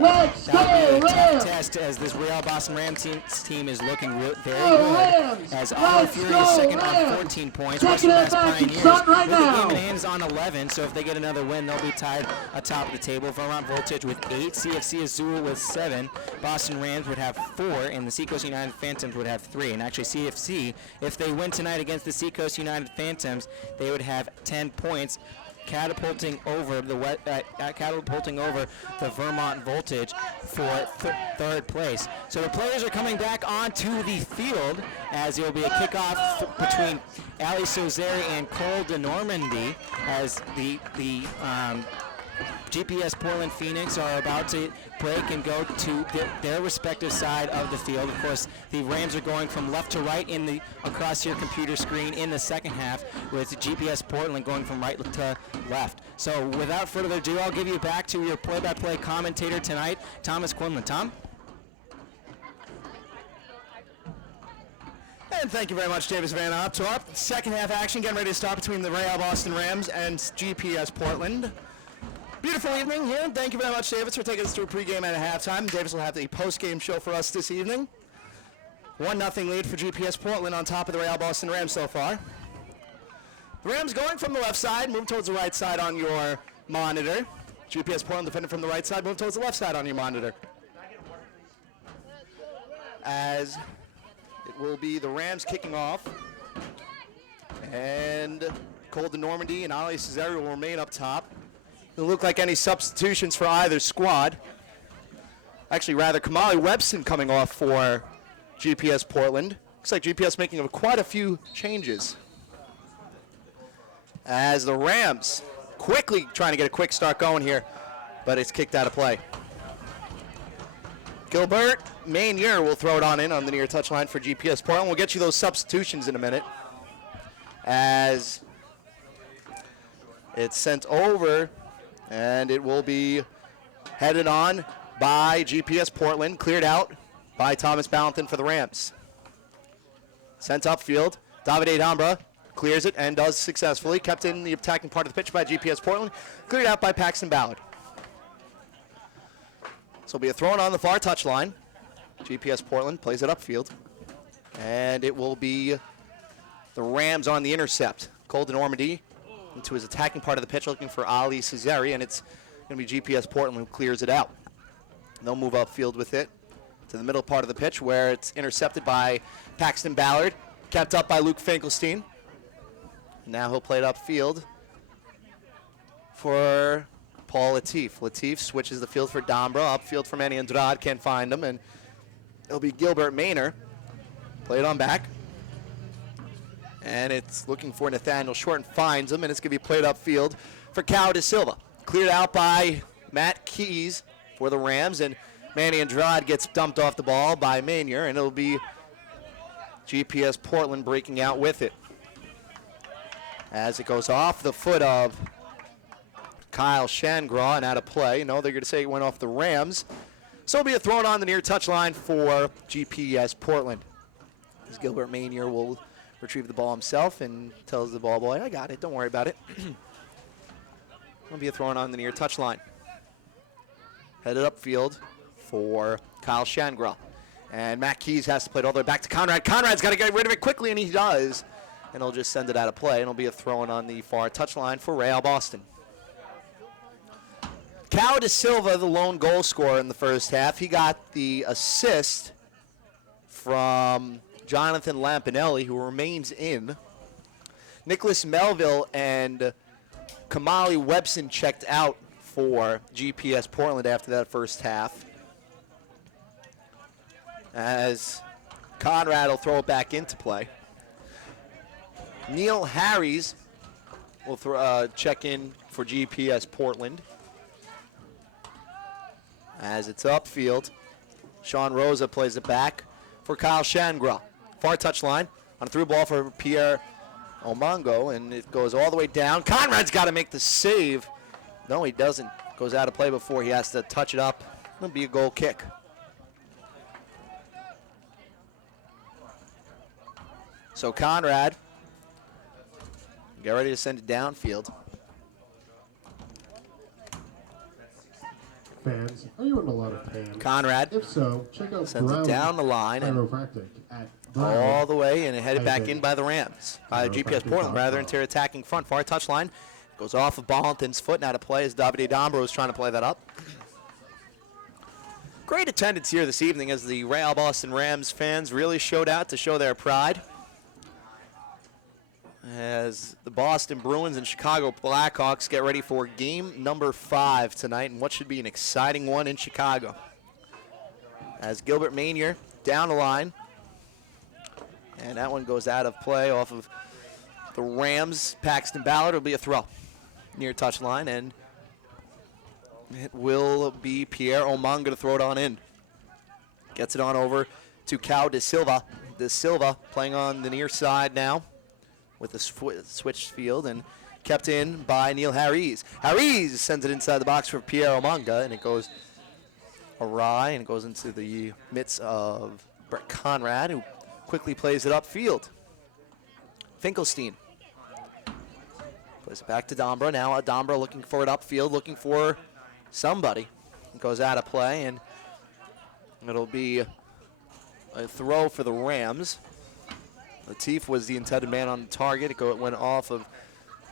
Let's that'll go, be a tough Rams! test as this Real Boston Rams team is looking very Go, good. Rams! As Oliver Let's Fury go, is second Rams! on 14 points. Second Western half Mass action Pioneers starting right with the now. game in hand is on 11, so if they get another win, they'll be tied atop of the table. Vermont Voltage with 8, CFC Azul with 7, Boston Rams would have 4, and the Seacoast United Phantoms would have 3. And actually CFC, if they win tonight against the Seacoast United Phantoms, they would have 10 points, catapulting over the Vermont Voltage for third place. So the players are coming back onto the field as there will be a kickoff between Ali Sozeri and Cole de Normandy as the GPS Portland Phoenix are about to break and go to their respective side of the field. Of course, the Rams are going from left to right across your computer screen in the second half, with GPS Portland going from right to left. So without further ado, I'll give you back to your play-by-play commentator tonight, Thomas Quinlan. Tom? And thank you very much, Davis Van Optorp. Second half action getting ready to start between the Real Boston Rams and GPS Portland. Beautiful evening here. Thank you very much, Davis, for taking us through pregame and a halftime. Davis will have the postgame show for us this evening. 1-0 lead for GPS Portland on top of the Real Boston Rams so far. The Rams going from the left side, move towards the right side on your monitor. GPS Portland defending from the right side, move towards the left side on your monitor. As it will be the Rams kicking off. And Cole de Normandy and Ali Cesare will remain up top. Doesn't look like any substitutions for either squad. Actually, rather, Kamali Webson coming off for GPS Portland. Looks like GPS making quite a few changes. As the Rams quickly trying to get a quick start going here, but it's kicked out of play. Gilbert Mainier will throw it on in on the near touchline for GPS Portland. We'll get you those substitutions in a minute. As it's sent over, and it will be headed on by GPS Portland, cleared out by Thomas Ballantyne for the Rams. Sent upfield, Davide Dambra clears it and does successfully. Kept in the attacking part of the pitch by GPS Portland, cleared out by Paxton Ballard. So it'll be a throw on the far touchline. GPS Portland plays it upfield, and it will be the Rams on the intercept. Cole de Normandy into his attacking part of the pitch looking for Ali Cesare, and it's going to be GPS Portland who clears it out. They'll move upfield with it to the middle part of the pitch where it's intercepted by Paxton Ballard, kept up by Luke Finkelstein. Now he'll play it upfield for Paul Latif. Latif switches the field for Dambra, upfield for Manny Andrade, can't find him, and it'll be Gilbert Maynor. Play it on back. And it's looking for Nathaniel Short and finds him, and it's going to be played upfield for Cal De Silva. Cleared out by Matt Keys for the Rams, and Manny Andrade gets dumped off the ball by Mainier, and it'll be GPS Portland breaking out with it. As it goes off the foot of Kyle Shangraw and out of play. No, they're going to say it went off the Rams. So it'll be a throw on the near touchline for GPS Portland. As Gilbert Mainier will retrieve the ball himself and tells the ball boy, I got it, don't worry about it. It'll be a throw on the near touchline. Headed upfield for Kyle Shangraw. And Matt Keys has to play it all the way back to Conrad. Conrad's got to get rid of it quickly, and he does. And he'll just send it out of play, and it'll be a throw on the far touchline for Real Boston. Cal De Silva, the lone goal scorer in the first half. He got the assist from Jonathan Lampanelli, who remains in. Nicholas Melville and Kamali Webson checked out for GPS Portland after that first half. As Conrad will throw it back into play. Neil Harries will check in for GPS Portland. As it's upfield, Sean Rosa plays it back for Kyle Shangraw. Far touchline on a through ball for Pierre Omongo, and it goes all the way down. Conrad's got to make the save. No, he doesn't. Goes out of play before he has to touch it up. It'll be a goal kick. So Conrad, get ready to send it downfield. Fans, are you in a lot of pain? Conrad If so, check out sends Brown it down the line and Chiropractic at all the way and headed back Brown- in by the Rams. By the GPS Portland, rather into their attacking front. Far touchline. Goes off of Ballantyne's foot and out of play as Davide Dombro is trying to play that up. Great attendance here this evening as the Real Boston Rams fans really showed out to show their pride. As the Boston Bruins and Chicago Blackhawks get ready for game number 5 tonight, and what should be an exciting one in Chicago. As Gilbert Manier down the line, and that one goes out of play off of the Rams. Paxton Ballard will be a throw near touchline, and it will be Pierre Omanga to throw it on in. Gets it on over to Cal De Silva. De Silva playing on the near side now with the switched field and kept in by Neil Harries. Harries sends it inside the box for Pierre Omanga, and it goes awry and it goes into the midst of Brett Conrad, who quickly plays it upfield. Finkelstein plays it back to Dombra. Now Dombra looking for it upfield, looking for somebody. It goes out of play, and it'll be a throw for the Rams. Latif was the intended man on the target. It went off of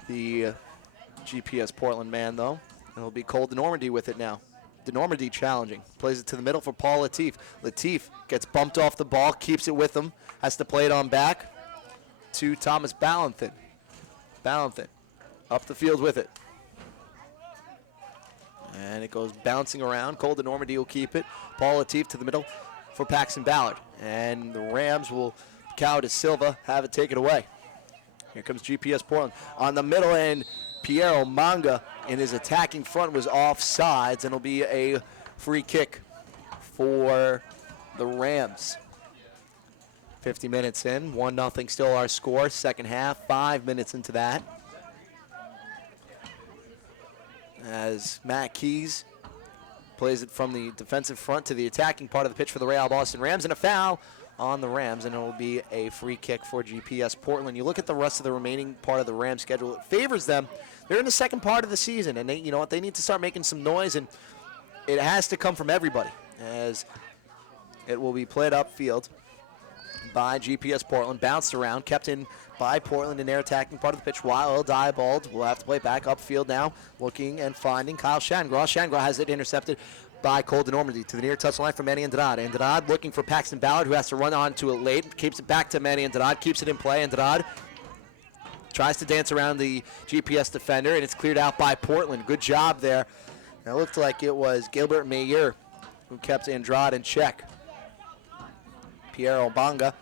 the GPS Portland man, though. And it'll be Cole DeNormandy with it now. DeNormandy challenging. Plays it to the middle for Paul Latif. Latif gets bumped off the ball, keeps it with him. Has to play it on back to Thomas Ballantyne. Ballantyne up the field with it. And it goes bouncing around. Cole DeNormandy will keep it. Paul Latif to the middle for Paxton Ballard. And the Rams will, Cal De Silva, have it taken away. Here comes GPS Portland. On the middle end, Pierre Omanga in his attacking front was offsides, and it'll be a free kick for the Rams. 50 minutes in, 1-0 still our score. Second half, 5 minutes into that. As Matt Keys plays it from the defensive front to the attacking part of the pitch for the Real Boston Rams, and a foul on the Rams, and it will be a free kick for GPS Portland. You look at the rest of the remaining part of the Rams schedule, it favors them. They're in the second part of the season, and they need to start making some noise, and it has to come from everybody, as it will be played upfield by GPS Portland, bounced around, kept in by Portland in their attacking part of the pitch. While Diebold will have to play back upfield now, looking and finding Kyle Shangraw. Shangraw has it intercepted by Cole DeNormandy to the near touchline for Manny Andrade. Andrade looking for Paxton Ballard, who has to run onto it late. Keeps it back to Manny Andrade, keeps it in play. Andrade tries to dance around the GPS defender, and it's cleared out by Portland. Good job there. And it looked like it was Gilbert Mayer who kept Andrade in check. Pierre Omanga,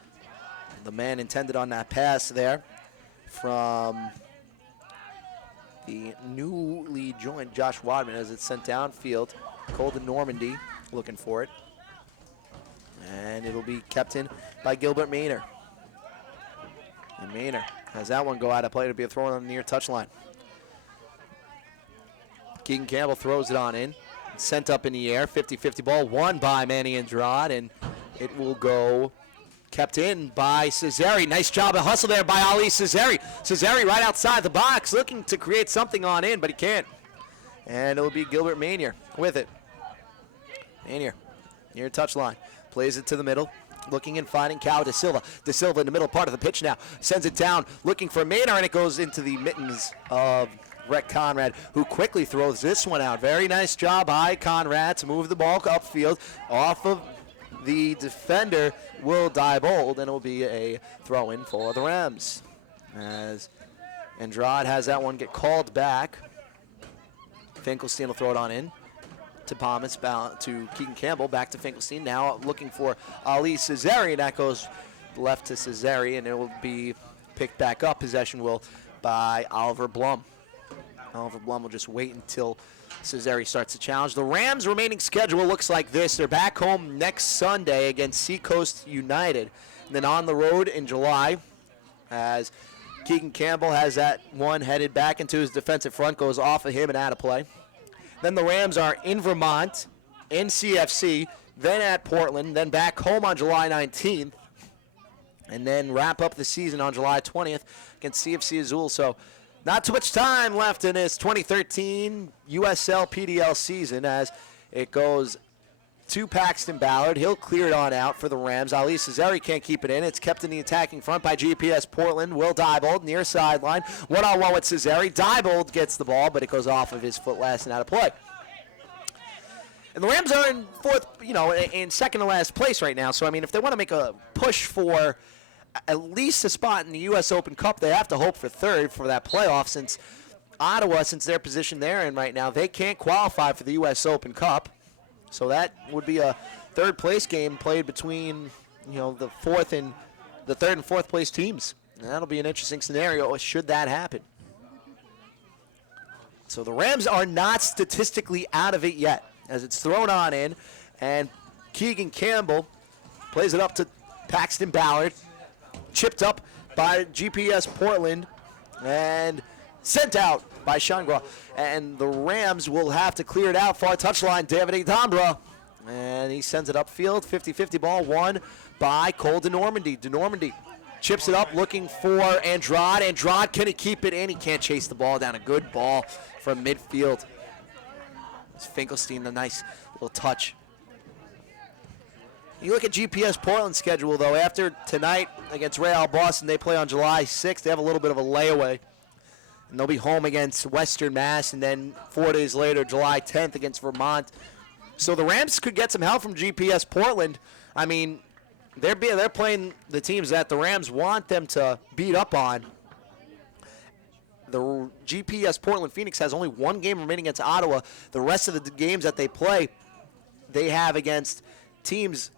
the man intended on that pass there from the newly joined Josh Wadman, as it's sent downfield. Cole DeNormandy looking for it. And it'll be kept in by Gilbert Maynor. And Maynor has that one go out of play to be a throw on the near touchline. Keegan Campbell throws it on in. Sent up in the air, 50-50 ball, won by Manny Andrade, and it will go kept in by Cesare. Nice job of hustle there by Ali Cesare. Cesare right outside the box, looking to create something on in, but he can't. And it'll be Gilbert Manier with it. Manier near touchline. Plays it to the middle. Looking and finding Cal De Silva. De Silva in the middle part of the pitch now. Sends it down, looking for Maynor, and it goes into the mittens of Brett Conrad, who quickly throws this one out. Very nice job by Conrad to move the ball upfield off of the defender, Will Diebold, and it will be a throw-in for the Rams. As Andrade has that one get called back. Finkelstein will throw it on in to Thomas, to Keegan Campbell, back to Finkelstein. Now looking for Ali Cesare, and that goes left to Cesare, and it will be picked back up. Possession will by Oliver Blum. Oliver Blum will just wait until Cesare starts to challenge. The Rams' remaining schedule looks like this. They're back home next Sunday against Seacoast United. And then on the road in July, as Keegan Campbell has that one headed back into his defensive front, goes off of him and out of play. Then the Rams are in Vermont, in CFC, then at Portland, then back home on July 19th, and then wrap up the season on July 20th against CFC Azul. So not too much time left in this 2013 USL PDL season, as It goes to Paxton Ballard. He'll clear it on out for the Rams. Ali Cesare can't keep it in. It's kept in the attacking front by GPS Portland. Will Diebold near sideline. One-on-one with Cesare. Diebold gets the ball, but it goes off of his foot last and out of play. And the Rams are in fourth, in second to last place right now. So, I mean, if they want to make a push for at least a spot in the U.S. Open Cup, they have to hope for third for that playoff, since Ottawa, since their position they're in right now, they can't qualify for the U.S. Open Cup. So that would be a third place game played between, the third and fourth place teams. And that'll be an interesting scenario should that happen. So the Rams are not statistically out of it yet, as it's thrown on in, and Keegan Campbell plays it up to Paxton Ballard, chipped up by GPS Portland, and sent out by Shangwa. And the Rams will have to clear it out. Far touchline, David Adambra. And he sends it upfield. 50-50 ball won by Cole DeNormandy. DeNormandy chips it up looking for Andrade. Andrade, can he keep it in? He can't chase the ball down. A good ball from midfield. It's Finkelstein, a nice little touch. You look at GPS Portland's schedule, though. After tonight against Real Boston, they play on July 6th. They have a little bit of a layaway. And they'll be home against Western Mass, and then 4 days later, July 10th against Vermont. So the Rams could get some help from GPS Portland. I mean, they're playing the teams that the Rams want them to beat up on. The GPS Portland Phoenix has only one game remaining against Ottawa. The rest of the games that they play, they have against teams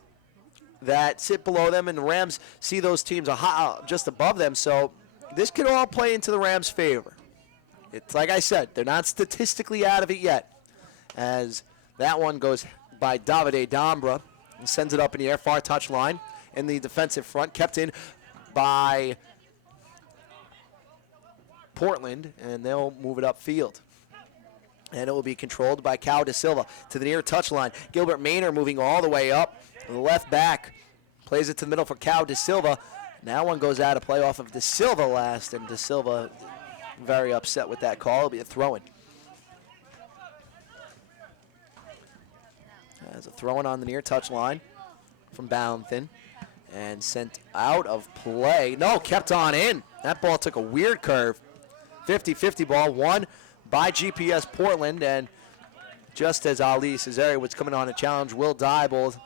that sit below them, and the Rams see those teams just above them. So this could all play into the Rams' favor. It's like I said, they're not statistically out of it yet, as that one goes by Davide Dambra and sends it up in the air, far touchline in the defensive front, kept in by Portland, and they'll move it upfield. And it will be controlled by Cal De Silva to the near touchline. Gilbert Maynor moving all the way up. The left back plays it to the middle for Cal De Silva. Now one goes out of play off of De Silva last, and De Silva very upset with that call. It'll be a throw-in. As a throw-in on the near touchline from Ballanthin, and sent out of play. No, kept on in. That ball took a weird curve. 50-50 ball won by GPS Portland, and just as Ali Cesare was coming on to challenge, Will Diebold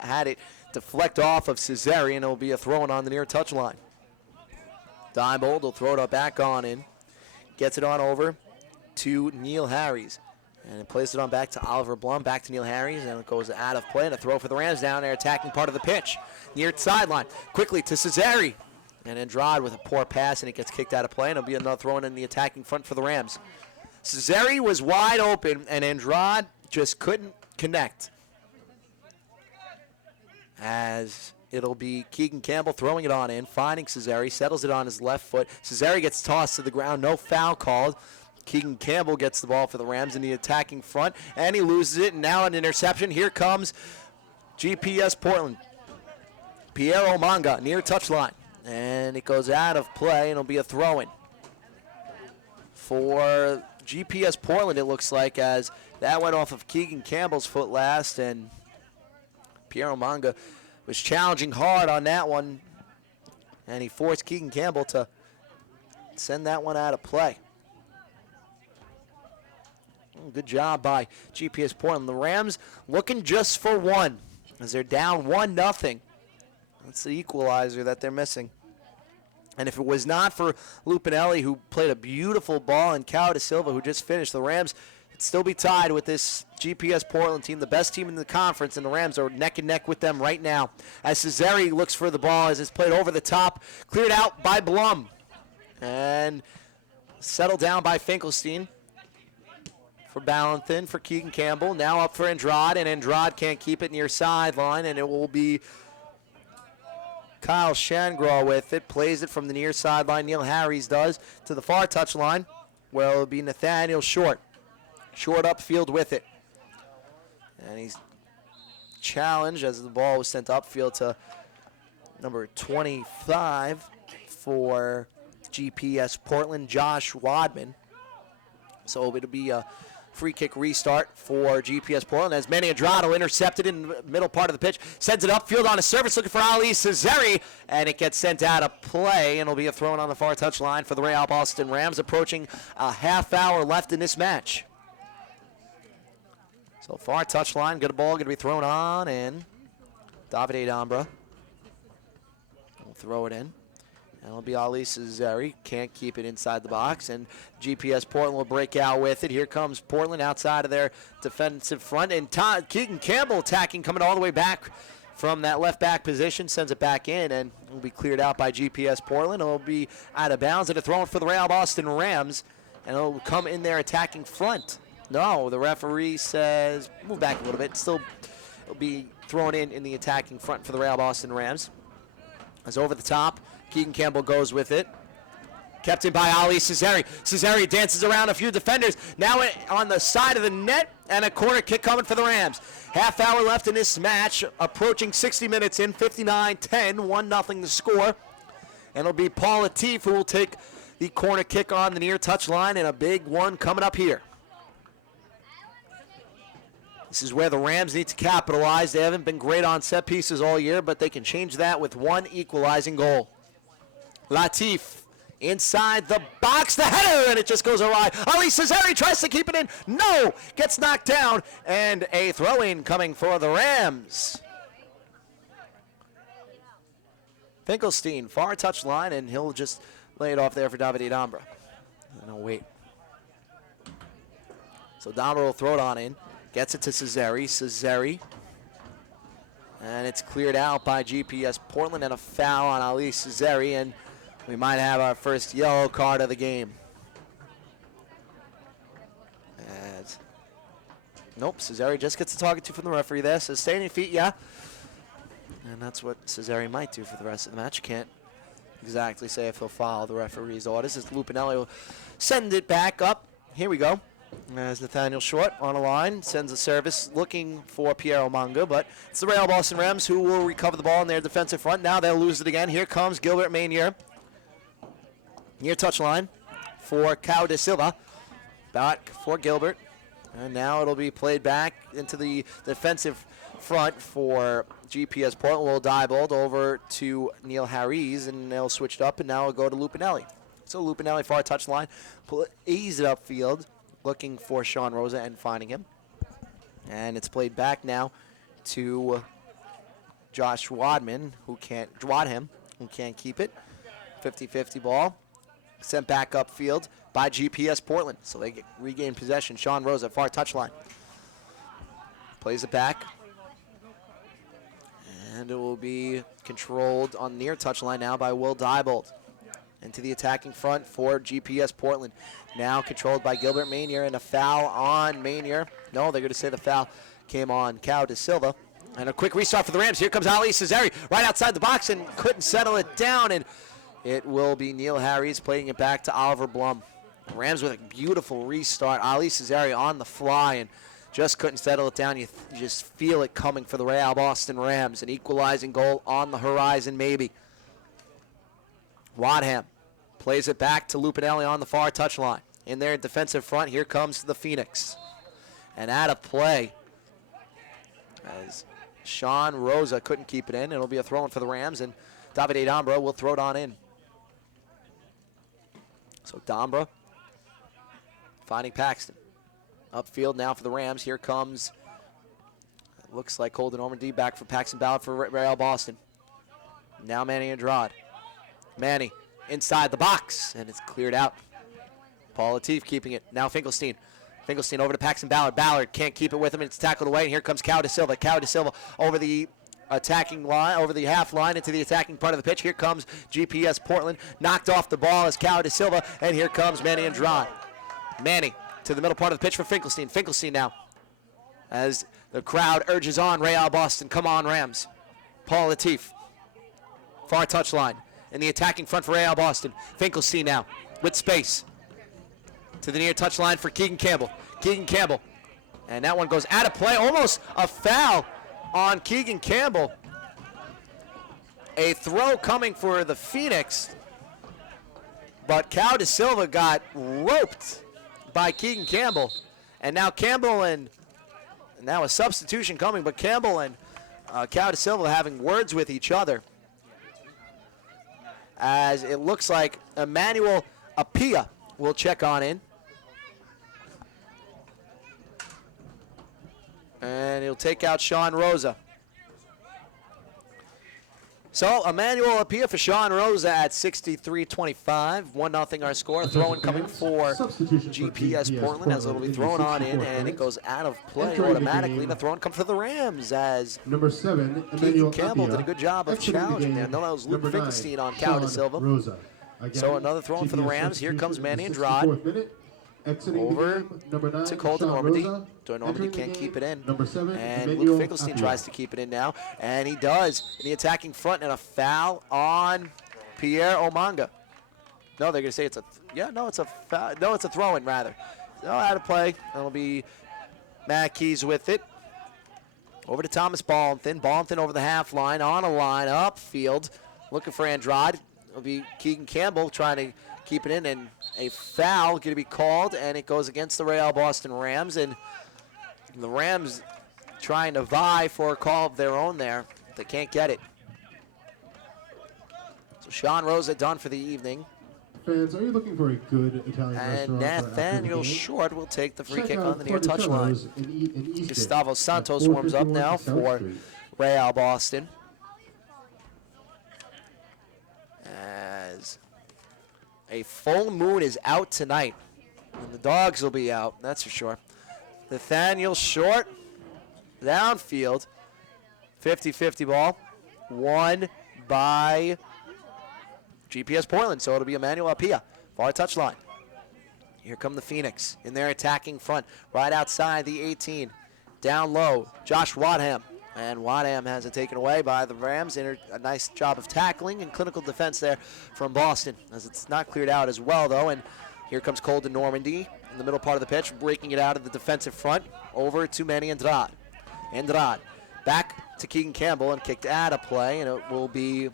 had it deflect off of Cesare, and it will be a throw-in on the near touchline. Diebold will throw it back on in. Gets it on over to Neil Harries. And it plays it on back to Oliver Blum, back to Neil Harries, and it goes out of play, and a throw for the Rams down there, attacking part of the pitch. Near sideline, quickly to Cesare. And Andrade with a poor pass, and it gets kicked out of play, and it'll be another throw in the attacking front for the Rams. Cesare was wide open, and Andrade just couldn't connect. As it'll be Keegan Campbell throwing it on in, finding Cesare, settles it on his left foot. Cesare gets tossed to the ground, no foul called. Keegan Campbell gets the ball for the Rams in the attacking front, and he loses it, and now an interception. Here comes GPS Portland. Piero Manga near touchline, and it goes out of play, and it'll be a throw-in. For GPS Portland, it looks like, as that went off of Keegan Campbell's foot last, and Piero Manga was challenging hard on that one, and he forced Keegan Campbell to send that one out of play. Good job by GPS Portland. The Rams looking just for one, as they're down 1-0. That's the equalizer that they're missing. And if it was not for Lupinelli, who played a beautiful ball, and Cal De Silva, who just finished, the Rams would still be tied with this GPS Portland team, the best team in the conference, and the Rams are neck and neck with them right now. As Cesare looks for the ball, as it's played over the top, cleared out by Blum, and settled down by Finkelstein. For Ballanthin, for Keegan Campbell, now up for Andrade, and Andrade can't keep it near sideline, and it will be Kyle Shangraw with it, plays it from the near sideline. Neil Harries does to the far touchline, where it will be Nathaniel Short. Short upfield with it. And he's challenged as the ball was sent upfield to number 25 for GPS Portland, Josh Wadman. So it'll be a free kick restart for GPS Portland as Manny Andrade intercepted in the middle part of the pitch, sends it upfield on a service looking for Ali Cesari, and it gets sent out of play, and it'll be a throw-in on the far touchline for the Real Boston Rams, approaching a half hour left in this match. So far touchline, good ball, going to be thrown on, and Davide Dambra will throw it in. And it'll be Ali Cesari, can't keep it inside the box, and GPS Portland will break out with it. Here comes Portland outside of their defensive front, and Keegan Campbell attacking, coming all the way back from that left back position, sends it back in, and will be cleared out by GPS Portland. It'll be out of bounds, and a throw for the Real Boston Rams, and it'll come in there attacking front. No, the referee says, move back a little bit. Still, it'll be thrown in the attacking front for the Real Boston Rams. As over the top, Keegan Campbell goes with it. Kept in by Ali Cesari. Cesari dances around a few defenders. Now on the side of the net, and a corner kick coming for the Rams. Half hour left in this match, approaching 60 minutes in, 59-10, 1-0 the score. And it'll be Paul Latif who will take the corner kick on the near touchline, and a big one coming up here. This is where the Rams need to capitalize. They haven't been great on set pieces all year, but they can change that with one equalizing goal. Latif inside the box, the header, and it just goes awry. Ali Cesari tries to keep it in. No, gets knocked down, and a throw-in coming for the Rams. Finkelstein, far touch line, and he'll just lay it off there for Davide Dambra. No, wait. So Dambra will throw it on in. Gets it to Cesari. Cesari. And it's cleared out by GPS Portland, and a foul on Ali Cesari, and we might have our first yellow card of the game. As nope, Cesari just gets a talking to from the referee there. Says stay on your feet, yeah. And that's what Cesari might do for the rest of the match. Can't exactly say if he'll follow the referee's orders. As Lupinelli will send it back up. Here we go. As Nathaniel Short on a line, sends a service looking for Piero Manga, but it's the Real Boston Rams who will recover the ball in their defensive front. Now they'll lose it again. Here comes Gilbert Manier. Near touchline for Cao de Silva. Back for Gilbert. And now it'll be played back into the defensive front for GPS Portland. Will Diebold over to Neil Harries, and they'll switch it up, and now it'll go to Lupinelli. So Lupinelli far touchline, ease it upfield, looking for Sean Rosa and finding him. And it's played back now to Josh Wadham, who can't keep it. 50-50 ball. Sent back upfield by GPS Portland. So they regain possession. Sean Rosa, far touchline. Plays it back. And it will be controlled on near touchline now by Will Diebold. Into the attacking front for GPS Portland. Now controlled by Gilbert Manier, and a foul on Manier. No, they're going to say the foul came on Cao de Silva. And a quick restart for the Rams. Here comes Ali Cesari right outside the box and couldn't settle it down. And it will be Neil Harries playing it back to Oliver Blum. Rams with a beautiful restart. Ali Cesari on the fly and just couldn't settle it down. You just feel it coming for the Real Boston Rams. An equalizing goal on the horizon, maybe. Wadham plays it back to Lupinelli on the far touchline. In their defensive front, here comes the Phoenix. And out of play as Sean Rosa couldn't keep it in. It'll be a throw-in for the Rams, and Davide Dambra will throw it on in. So Dambra finding Paxton. Upfield now for the Rams. Here comes, it looks like Holden Normandy back for Paxton Ballard for Real Boston. Now Manny Andrade. Manny inside the box, and it's cleared out. Paul Latif keeping it. Now Finkelstein. Finkelstein over to Paxton Ballard. Ballard can't keep it with him, and it's tackled away, and here comes Cao de Silva. Cao de Silva over the attacking line, over the half line into the attacking part of the pitch. Here comes GPS Portland. Knocked off the ball as Cao de Silva, and here comes Manny Andrade. Manny to the middle part of the pitch for Finkelstein. Finkelstein now as the crowd urges on Real Boston. Come on, Rams. Paul Latif. Far touchline. In the attacking front for Real Boston. Finkelstein now with space. To the near touchline for Keegan Campbell. Keegan Campbell. And that one goes out of play. Almost a foul on Keegan Campbell. A throw coming for the Phoenix. But Cao de Silva got roped by Keegan Campbell. And now Campbell and now a substitution coming, but Campbell and Cao de Silva having words with each other. As it looks like Emmanuel Apia will check on in. And he'll take out Sean Rosa. So Emmanuel Apia for Sean Rosa at 63-25. 1-0 our score. Throwing coming for GPS Portland as it'll be thrown on in, and it goes out of play automatically. And the throwing comes for the Rams as Number 7, Keegan Emmanuel Campbell Apia, did a good job of exiting the challenging game. there. No, that was Luke Number 9, Finkelstein on Cao de Sean Silva. Rosa. Again, So another throwing for the GPS Rams. Here comes substitution Manny in the Andrade. 64th minute. Exiting Over the game, number 9, to Colton Sean Normandy. Rosa. Joy Normandy Entering the can't keep game, it in. Number 7, And Emmanuel Luke Finkelstein Apia. tries to keep it in now. And he does. In the attacking front, and a foul on Pierre Omanga. No, they're going to say it's a, it's a foul. No, it's a throw-in, rather. So out of play. That'll be Matt Keys with it. Over to Thomas Ballanthin. Ballanthin over the half line, on a line, upfield. Looking for Andrade. It'll be Keegan Campbell trying to keep it in, and a foul going to be called, and it goes against the Real Boston Rams, and the Rams trying to vie for a call of their own there. They can't get it. So Sean Rosa done for the evening, Fans, are you looking for a good Italian and restaurant for after the Nathaniel game? Short will take the free Check kick out on the near touch line. Forticello's in Easton Gustavo at Santos warms up 451 now South for Street. Real Boston. As a full moon is out tonight, and the dogs will be out, that's for sure. Nathaniel Short, downfield, 50-50 ball, won by GPS Portland, so it'll be Emmanuel Apia, far touchline. Here come the Phoenix in their attacking front, right outside the 18. Down low, Josh Wadham. And Wadham has it taken away by the Rams. A nice job of tackling and clinical defense there from Boston, as it's not cleared out as well, though. And here comes Colton Normandy in the middle part of the pitch, breaking it out of the defensive front over to Manny Andrade. Andrade back to Keegan Campbell and kicked out of play, and it will be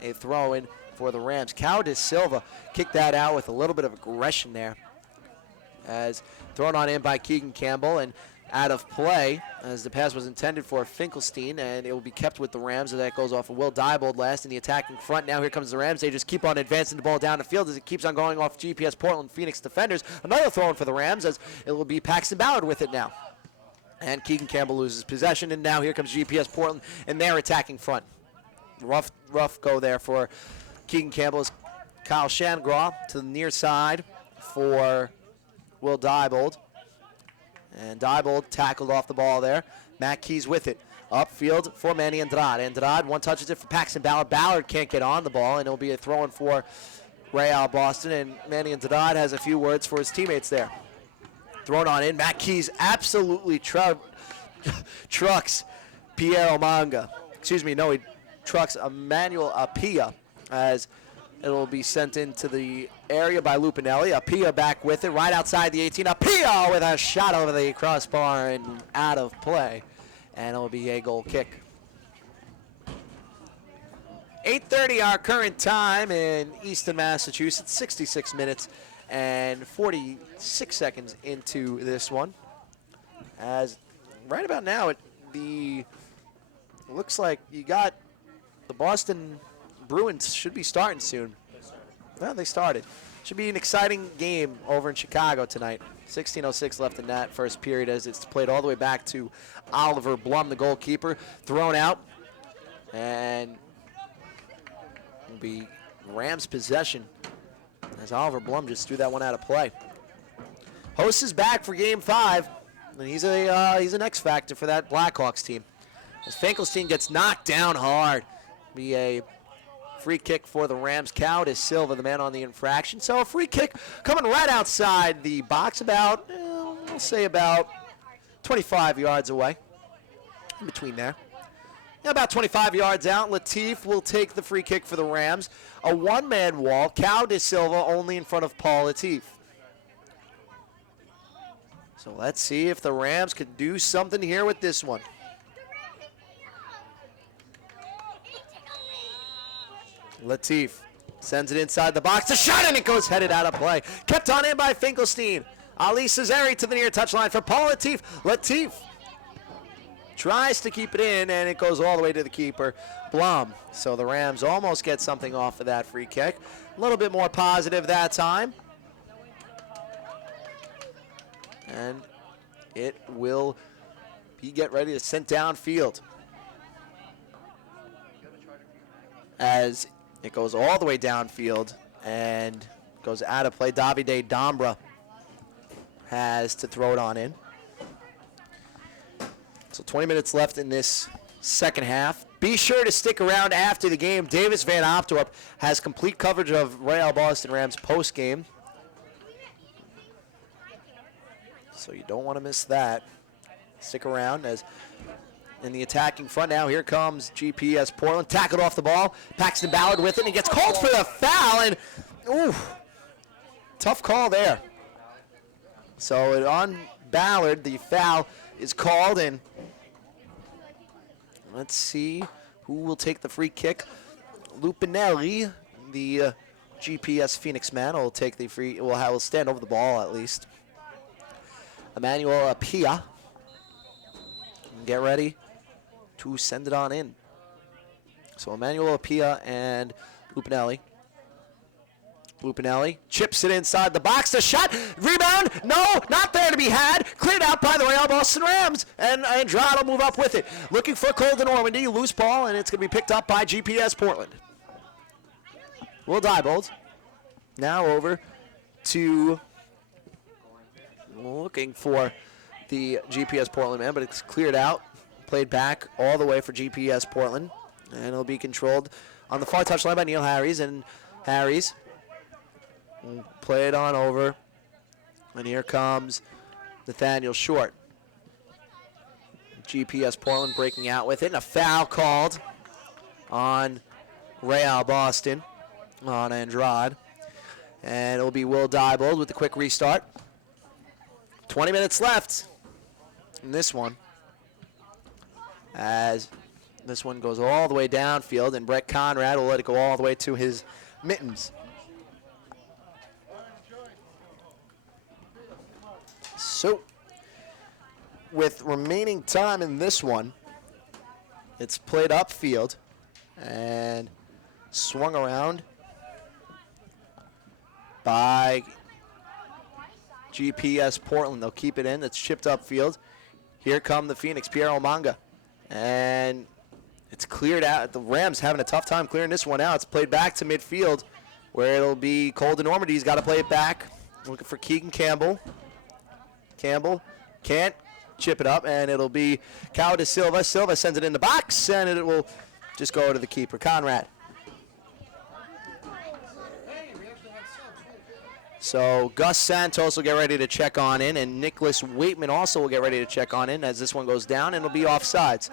a throw-in for the Rams. Cao de Silva kicked that out with a little bit of aggression there, as thrown on in by Keegan Campbell and out of play, as the pass was intended for Finkelstein, and it will be kept with the Rams, and that goes off of Will Diebold last in the attacking front. Now here comes the Rams. They just keep on advancing the ball down the field as it keeps on going off GPS Portland Phoenix defenders. Another throw-in for the Rams, as it will be Paxton Ballard with it now. And Keegan Campbell loses possession, and now here comes GPS Portland in their attacking front. Rough go there for Keegan Campbell as Kyle Shangraw to the near side for Will Diebold. And Diebold tackled off the ball there. Matt Keys with it. Upfield for Manny Andrade. Andrade one touches it for Paxton Ballard. Ballard can't get on the ball, and it'll be a throw-in for Real Boston. And Manny Andrade has a few words for his teammates there. Thrown on in. Matt Keys absolutely trucks Pierre Omanga. Excuse me, no, he trucks Emmanuel Apia, as it'll be sent into the area by Lupinelli. Apia back with it, right outside the 18. Apia with a shot over the crossbar and out of play. And it'll be a goal kick. 8:30 our current time in Easton, Massachusetts. 66 minutes and 46 seconds into this one. As right about now, it looks like you got the Boston Bruins should be starting soon. Well, they started. Should be an exciting game over in Chicago tonight. 16:06 left in that first period, as it's played all the way back to Oliver Blum, the goalkeeper, thrown out, and will be Rams possession, as Oliver Blum just threw that one out of play. Host is back for Game 5, and he's an X factor for that Blackhawks team. As Finkelstein gets knocked down hard, be a free kick for the Rams. Cao de Silva, the man on the infraction. So a free kick coming right outside the box, about, we'll say about 25 yards away, in between there. Yeah, about 25 yards out. Latif will take the free kick for the Rams. A one-man wall. Cao de Silva only in front of Paul Latif. So let's see if the Rams could do something here with this one. Latif sends it inside the box. The shot, and it goes headed out of play. Kept on in by Finkelstein. Ali Cesari to the near touchline for Paul Latif. Latif tries to keep it in, and it goes all the way to the keeper, Blum. So the Rams almost get something off of that free kick. A little bit more positive that time. And it will be get ready to send downfield. As it goes all the way downfield and goes out of play. Davide Dombra has to throw it on in. So 20 minutes left in this second half. Be sure to stick around after the game. Davis Van Opdorp has complete coverage of Royal Boston Rams post game. So you don't want to miss that. Stick around as in the attacking front now. Here comes GPS Portland. Tackled off the ball. Paxton Ballard with it, and he gets called for the foul. And, ooh, tough call there. So on Ballard, the foul is called, and let's see who will take the free kick. Lupinelli, the GPS Phoenix man, will take the free. Will stand over the ball at least. Emmanuel Apia, get ready to send it on in. So Emmanuel Apia and Lupinelli. Lupinelli chips it inside the box. The shot, rebound, no, not there to be had. Cleared out by the Royal Boston Rams, and Andrade will move up with it. Looking for Colden Normandy, loose ball, and it's going to be picked up by GPS Portland. Will Diebold now over to looking for the GPS Portland man, but it's cleared out. Played back all the way for GPS Portland, and it'll be controlled on the far touchline by Neil Harries, and Harries will play it on over, and here comes Nathaniel Short. GPS Portland breaking out with it, and a foul called on Real Boston, on Andrade, and it'll be Will Diebold with the quick restart. 20 minutes left in this one, as this one goes all the way downfield, and Brett Conrad will let it go all the way to his mittens. So, with remaining time in this one, it's played upfield and swung around by GPS Portland. They'll keep it in. It's chipped upfield. Here come the Phoenix, Pierre Omanga. And it's cleared out. The Rams having a tough time clearing this one out. It's played back to midfield, where it'll be Colden Normandy. He's got to play it back. Looking for Keegan Campbell. Campbell can't chip it up, and it'll be Cao de Silva. Silva sends it in the box, and it will just go to the keeper, Conrad. So Gus Santos will get ready to check on in, and Nicholas Waitman also will get ready to check on in as this one goes down, and it'll be offsides.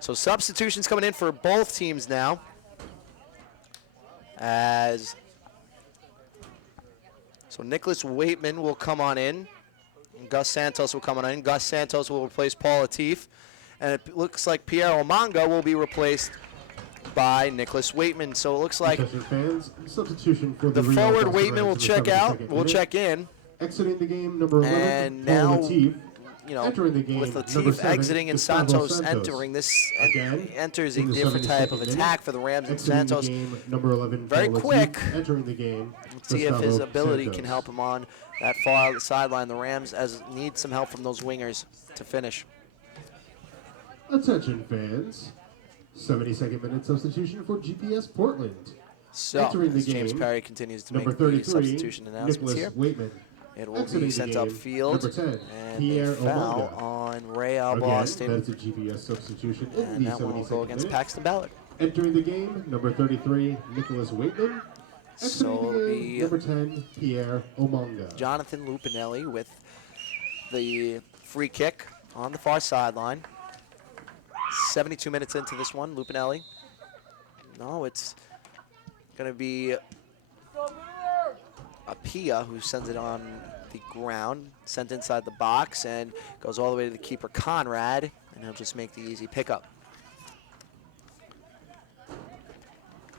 So substitutions coming in for both teams now, as so Nicholas Waitman will come on in, and Gus Santos will come on in. Gus Santos will replace Paul Latif, and it looks like Pierre Omanga will be replaced by Nicholas Waitman. So it looks like Fans, substitution for the Real forward Boston Waitman will Rams in the check out, 72nd will minute. check in, Exiting the game, number 11, and Paul now, Latif. you know, Entering the game, with number Latif 7, exiting and Gustavo Santos entering, this Again, enters a in the different type of 72nd minute. attack for the Rams and Exiting Santos. the game, number 11, Very Paul Latif. quick. Entering the game, Let's see if his Gustavo ability Santos. can help him on that far sideline. The Rams need some help from those wingers to finish. Attention fans, 72nd minute substitution for GPS Portland. So Entering the as James game, Perry continues to Number make the 33, substitution announcements Nicholas here, Waitman. it will Exiting be the sent game, upfield, number 10, and Pierre a foul Omanga. on Real Again, Boston, that's a GPS substitution in and the that one will 72nd go against minute. Paxton Ballard. Entering the game, number 33, Nicholas Waitman. So Exiting it'll the be game, number 10, Pierre Omanga. Jonathan Lupinelli with the free kick on the far sideline. 72 minutes into this one, Lupinelli. No, it's going to be Apia who sends it on the ground, sent inside the box, and goes all the way to the keeper, Conrad, and he'll just make the easy pickup.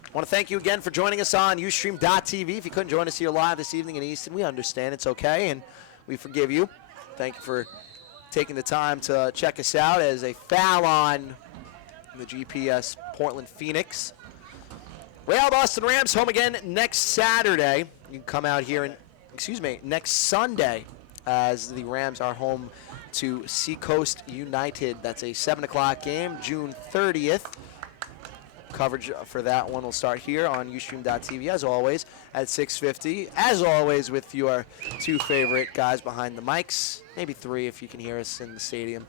I want to thank you again for joining us on Ustream.tv. If you couldn't join us here live this evening in Easton, we understand. It's okay, and we forgive you. Thank you for taking the time to check us out as a foul on the GPS Portland Phoenix. Well, Boston Rams home again next Saturday. You can come out here next Sunday as the Rams are home to Seacoast United. That's a 7 o'clock game, June 30th. Coverage for that one will start here on Ustream.tv, as always, at 6:50. As always, with your two favorite guys behind the mics, maybe three if you can hear us in the stadium.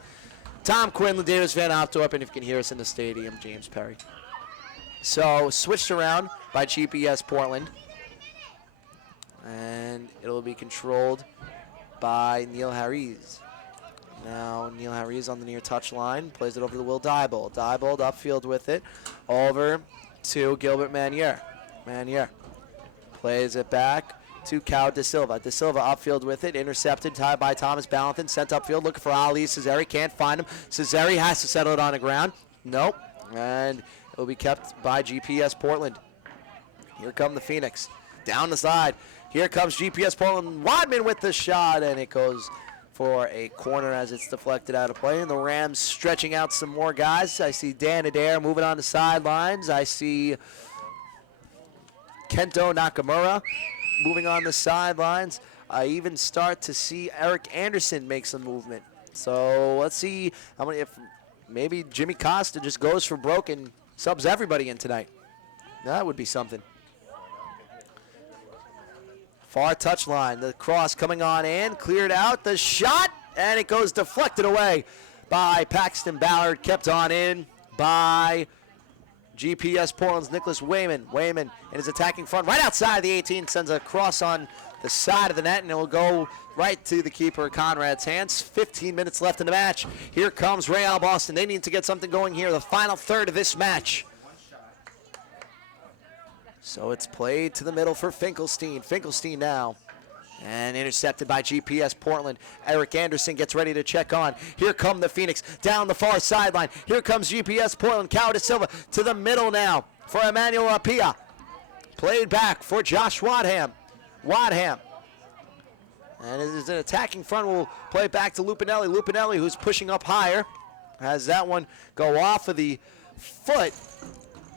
Tom Quinlan, Davis Van Optorp, and if you can hear us in the stadium, James Perry. So, switched around by GPS Portland. And it'll be controlled by Neil Harries. Now, Neil Harries on the near touch line, plays it over to Will Diebold. Diebold upfield with it, over to Gilbert Manier. Manier plays it back to Cal De Silva. De Silva upfield with it, intercepted, tied by Thomas Ballanthan, sent upfield, looking for Ali Cesare, can't find him. Cesare has to settle it on the ground. Nope, and it will be kept by GPS Portland. Here come the Phoenix, down the side. Here comes GPS Portland. Wadman with the shot, and it goes for a corner as it's deflected out of play. And the Rams stretching out some more guys. I see Dan Adair moving on the sidelines. I see Kento Nakamura moving on the sidelines. I even start to see Eric Anderson make some movement. So let's see how many, if maybe Jimmy Costa just goes for broke and subs everybody in tonight. That would be something. Far touchline, the cross coming on in, cleared out, the shot, and it goes deflected away by Paxton Ballard, kept on in by GPS Portland's Nicholas Wayman. Wayman in his attacking front, right outside the 18, sends a cross on the side of the net, and it will go right to the keeper, Conrad's hands. 15 minutes left in the match. Here comes Real Boston. They need to get something going here, the final third of this match. So it's played to the middle for Finkelstein. Finkelstein now. And intercepted by GPS Portland. Eric Anderson gets ready to check on. Here come the Phoenix down the far sideline. Here comes GPS Portland. Cal De Silva to the middle now for Emmanuel Apia. Played back for Josh Wadham. Wadham. And as an attacking front, we'll play it back to Lupinelli. Lupinelli, who's pushing up higher, has that one go off of the foot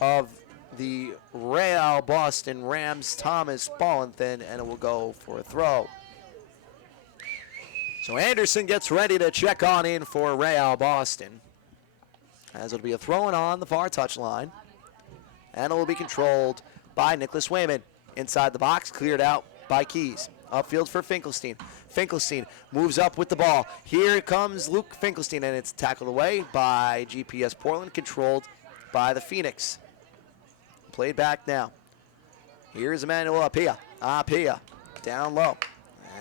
of the Real Boston Rams, Thomas Ballanthan, and it will go for a throw. So Anderson gets ready to check on in for Real Boston, as it'll be a throw-in on the far touchline, and it will be controlled by Nicholas Wayman. Inside the box, cleared out by Keys. Upfield for Finkelstein. Finkelstein moves up with the ball. Here comes Luke Finkelstein, and it's tackled away by GPS Portland, controlled by the Phoenix. Played back now. Here's Emmanuel Apia. Apia down low.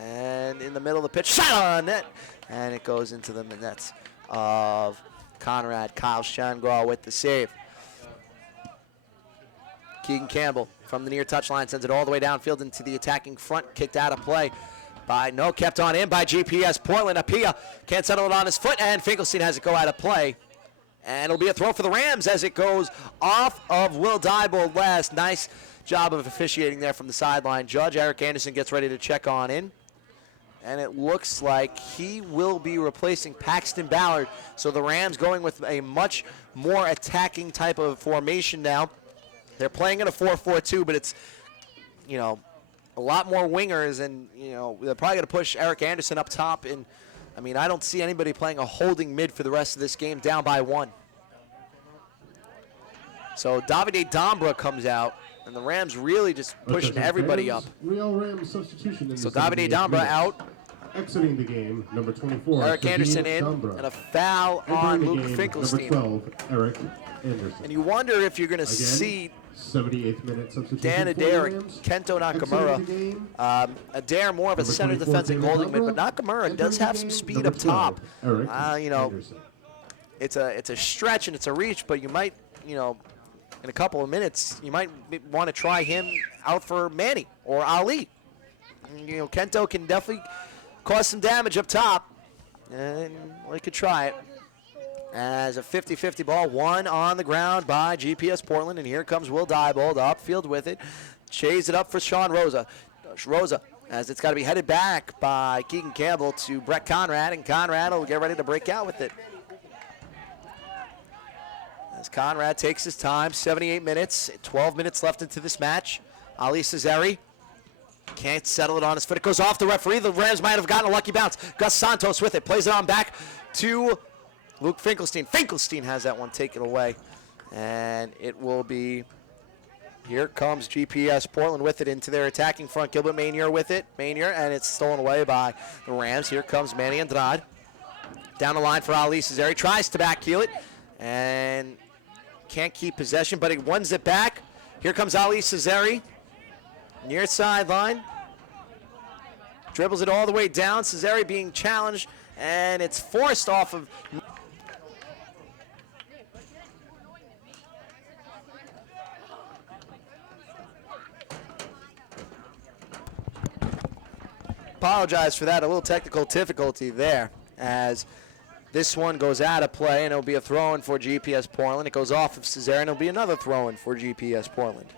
And in the middle of the pitch, shot on net. And it goes into the nets of Conrad. Kyle Shangwa with the save. Keegan Campbell from the near touchline sends it all the way downfield into the attacking front. Kicked out of play kept on in by GPS Portland. Apia can't settle it on his foot, and Finkelstein has it go out of play. And it'll be a throw for the Rams as it goes off of Will Diebold last. Nice job of officiating there from the sideline. Judge Eric Anderson gets ready to check on in. And it looks like he will be replacing Paxton Ballard. So the Rams going with a much more attacking type of formation now. They're playing in a 4-4-2, but it's, a lot more wingers. And, they're probably going to push Eric Anderson up top. And I don't see anybody playing a holding mid for the rest of this game, down by 1. So Davide Dombra comes out, and the Rams really just pushing everybody up. Real Rams substitution in So the Davide Dombra out. Exiting the game, number 24. Eric Anderson in, Dombra. and a foul on Luke Finkelstein. Number 12, Eric Anderson. And you wonder if you're going to see 78th minute substitution Dan for the Adair, Rams. Kento Exiting the game, Nakamura. Adair more of a number center 24, defensive David holding mid, but Dombra. Nakamura does Entering have the some game, speed number up top. 12, Eric Anderson. It's a stretch and it's a reach, but you might, in a couple of minutes, you might want to try him out for Manny or Ali. Kento can definitely cause some damage up top, and we could try it. as a 50-50 ball, one on the ground by GPS Portland, and here comes Will Diebold upfield with it. Chase it up for Sean Rosa. Rosa, as it's got to be headed back by Keegan Campbell to Brett Conrad, and Conrad will get ready to break out with it. As Conrad takes his time, 78 minutes, 12 minutes left into this match. Ali Cesari can't settle it on his foot. It goes off the referee. The Rams might have gotten a lucky bounce. Gus Santos with it, plays it on back to Luke Finkelstein. Finkelstein has that one taken away, and it will be, here comes GPS Portland with it into their attacking front. Gilbert Manier with it, Manier, and it's stolen away by the Rams. Here comes Manny Andrade. Down the line for Ali Cesari, tries to backheel it, and can't keep possession, but he wins it back. Here comes Ali Cesari, near sideline. Dribbles it all the way down. Cesari being challenged, and it's forced off of. Apologize for that, a little technical difficulty there, as this one goes out of play, and it'll be a throw-in for GPS Portland. It goes off of Cesari, and it'll be another throw-in for GPS Portland.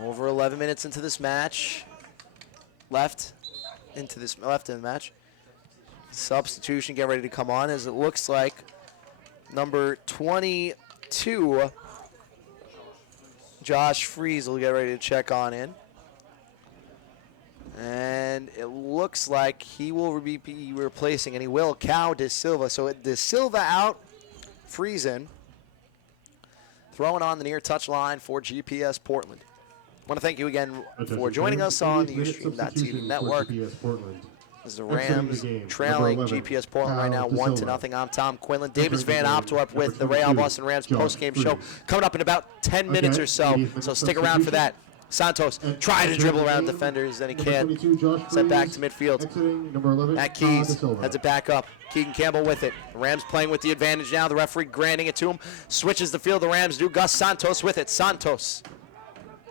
Over 11 minutes into this match, left in the match. Substitution get ready to come on, as it looks like number 22, Josh Fries, will get ready to check on in. And it looks like he will be replacing, and he will, Cal De Silva. So De Silva out, Fries in. Throwing on the near touch line for GPS Portland. I want to thank you again for joining us on the Ustream.tv network. As the Rams trailing GPS Portland right now 1-0. I'm Tom Quinlan. Davis Van Optorp with the Real Boston Rams post-game show coming up in about 10 minutes or so. So stick around for that. Santos trying to dribble around defenders, and he can't. Sent back to midfield. Matt Keys heads it back up. Keegan Campbell with it. The Rams playing with the advantage now. The referee granting it to him. Switches the field. The Rams do. Gus Santos with it. Santos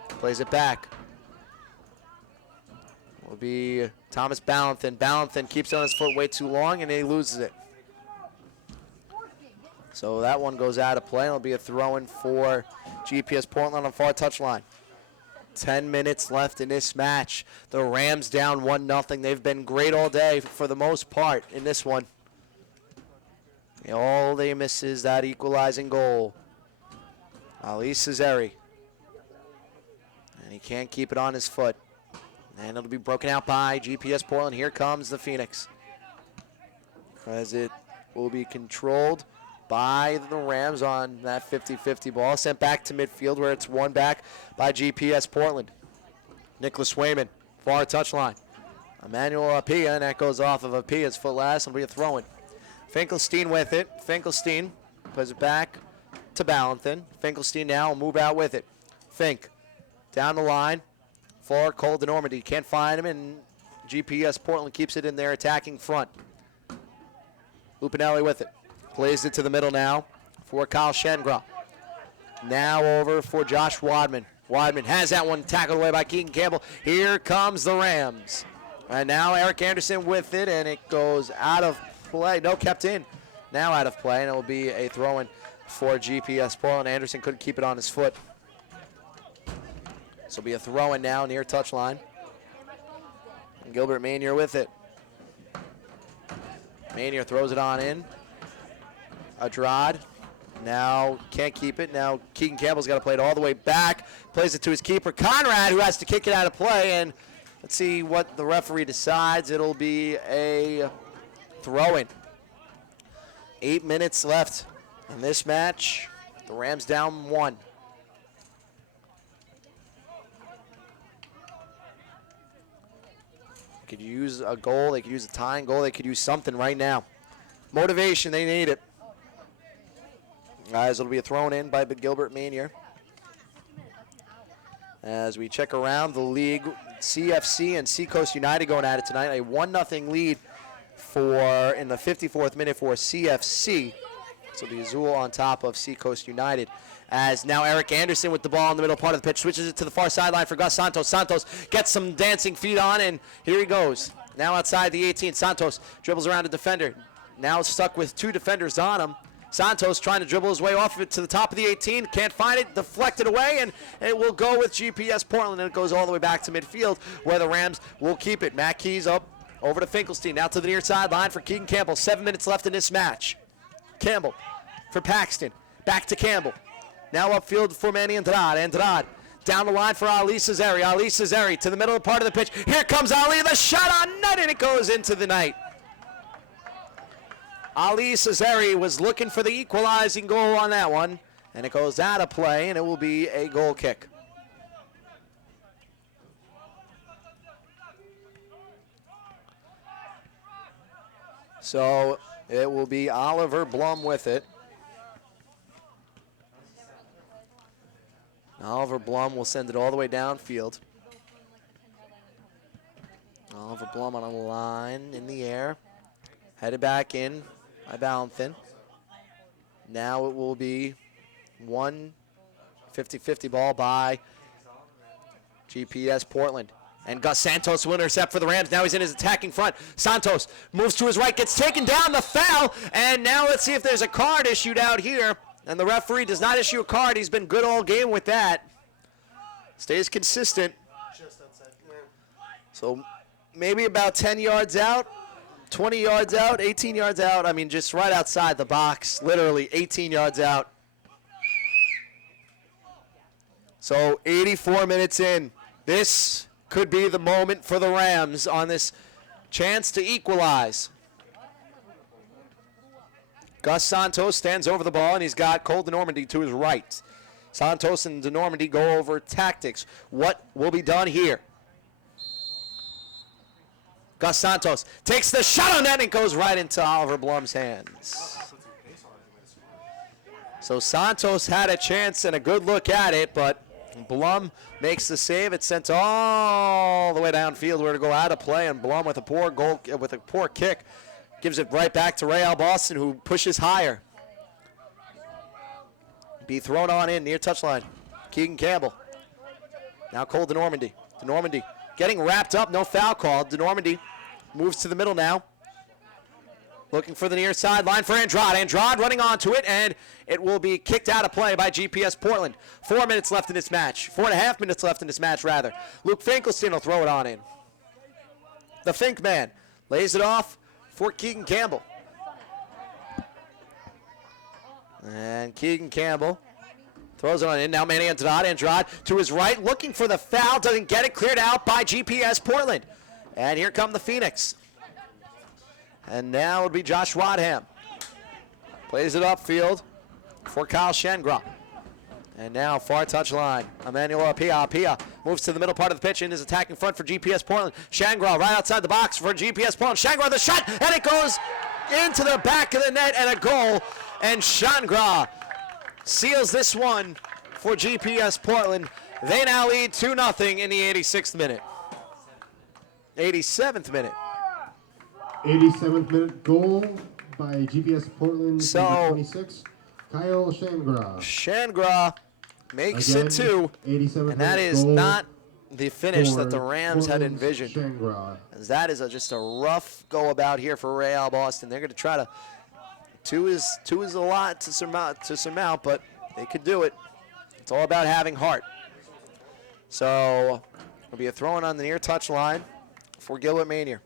plays it back. Will be Thomas Ballanthan. Ballanthan keeps it on his foot way too long, and he loses it. So that one goes out of play. It'll be a throw-in for GPS Portland on the far touchline. 10 minutes left in this match. The Rams down 1-0. They've been great all day for the most part in this one. All they miss is that equalizing goal. Ali Cesari. And he can't keep it on his foot. And it'll be broken out by GPS Portland. Here comes the Phoenix. As it will be controlled by the Rams on that 50-50 ball. Sent back to midfield where it's won back by GPS Portland. Nicholas Wayman, far touchline. Emmanuel Apia, and that goes off of Apia's foot last. It'll be a throw-in. Finkelstein with it. Finkelstein plays it back to Ballanthan. Finkelstein now will move out with it. Fink down the line for Cole DeNormandy. Can't find him, and GPS Portland keeps it in their attacking front. Lupinelli with it. Plays it to the middle now for Kyle Shengra. Now over for Josh Wadman. Wadman has that one tackled away by Keegan Campbell. Here comes the Rams. And now Eric Anderson with it, and it goes out of play. No, kept in. Now out of play, and it will be a throw-in for GPS Portland. Anderson couldn't keep it on his foot. This will be a throw-in now near touchline. And Gilbert Manier with it. Manier throws it on in. Andrade now can't keep it. Now Keegan Campbell's got to play it all the way back. Plays it to his keeper, Conrad, who has to kick it out of play. And let's see what the referee decides. It'll be a throw-in. 8 minutes left in this match. The Rams down 1. Could use a goal. They could use a tying goal. They could use something right now. Motivation, they need it. Guys, it'll be a thrown in by Gilbert Manier. As we check around the league, CFC and Seacoast United going at it tonight. A 1-0 lead in the 54th minute for CFC. So the Azul on top of Seacoast United. As now Eric Anderson with the ball in the middle part of the pitch, switches it to the far sideline for Gus Santos. Santos gets some dancing feet on, and here he goes. Now outside the 18, Santos dribbles around a defender. Now stuck with 2 defenders on him. Santos trying to dribble his way off of it to the top of the 18. Can't find it, deflected away, and it will go with GPS Portland, and it goes all the way back to midfield where the Rams will keep it. Matt Keys up over to Finkelstein. Now to the near sideline for Keegan Campbell. 7 minutes left in this match. Campbell for Paxton. Back to Campbell. Now upfield for Manny Andrade. Andrade down the line for Ali Cesari. Ali Cesari to the middle part of the pitch. Here comes Ali. The shot on net, and it goes into the night. Ali Cesari was looking for the equalizing goal on that one, and it goes out of play, and it will be a goal kick. So it will be Oliver Blum with it. Oliver Blum will send it all the way downfield. Oliver Blum on a line in the air. Headed back in by Ballantyne. Now it will be 50-50 ball by GPS Portland. And Gus Santos will intercept for the Rams. Now he's in his attacking front. Santos moves to his right, gets taken down, the foul. And now let's see if there's a card issued out here. And the referee does not issue a card. He's been good all game with that. Stays consistent. So maybe about 10 yards out, 20 yards out, 18 yards out. I mean, just right outside the box, literally 18 yards out. So 84 minutes in. This could be the moment for the Rams on this chance to equalize. Gus Santos stands over the ball, and he's got Cole DeNormandy to his right. Santos and DeNormandy go over tactics. What will be done here? Gus Santos takes the shot on that, and it goes right into Oliver Blum's hands. So Santos had a chance and a good look at it, but Blum makes the save. It's sent all the way downfield where to go out of play, and Blum with a poor goal, with a poor kick, gives it right back to Real Boston, who pushes higher. Be thrown on in near touchline. Keegan Campbell. Now Cole DeNormandy. DeNormandy getting wrapped up, no foul called. DeNormandy moves to the middle now. Looking for the near sideline for Andrade. Andrade running onto it, and it will be kicked out of play by GPS Portland. 4 minutes left in this match. 4.5 minutes left in this match, rather. Luke Finkelstein will throw it on in. The Fink man lays it off for Keegan Campbell. And Keegan Campbell throws it on in. Now Manny Andrade. Andrade to his right, looking for the foul. Doesn't get it. Cleared out by GPS Portland. And here come the Phoenix. And now it would be Josh Wadham. Plays it upfield for Kyle Shengra. And now far touch line. Emmanuel Apia. Apia moves to the middle part of the pitch in his attacking front for GPS Portland. Shengra right outside the box for GPS Portland. Shengra the shot, and it goes into the back of the net, and a goal. And Shengra seals this one for GPS Portland. They now lead 2-0 in the 86th minute. 87th minute. 87th minute goal by GPS Portland, So, number 26, Kyle Shengra. Shengra makes Again, it 2, 87th and that minute is goal not the finish that the for Rams had Portland's envisioned. Shengra. As that is just a rough go about here for Real Boston. They're going to try to. Two is a lot to surmount, but they could do it. It's all about having heart. So it'll be a throw-in on the near touch line for Gilbert Manier.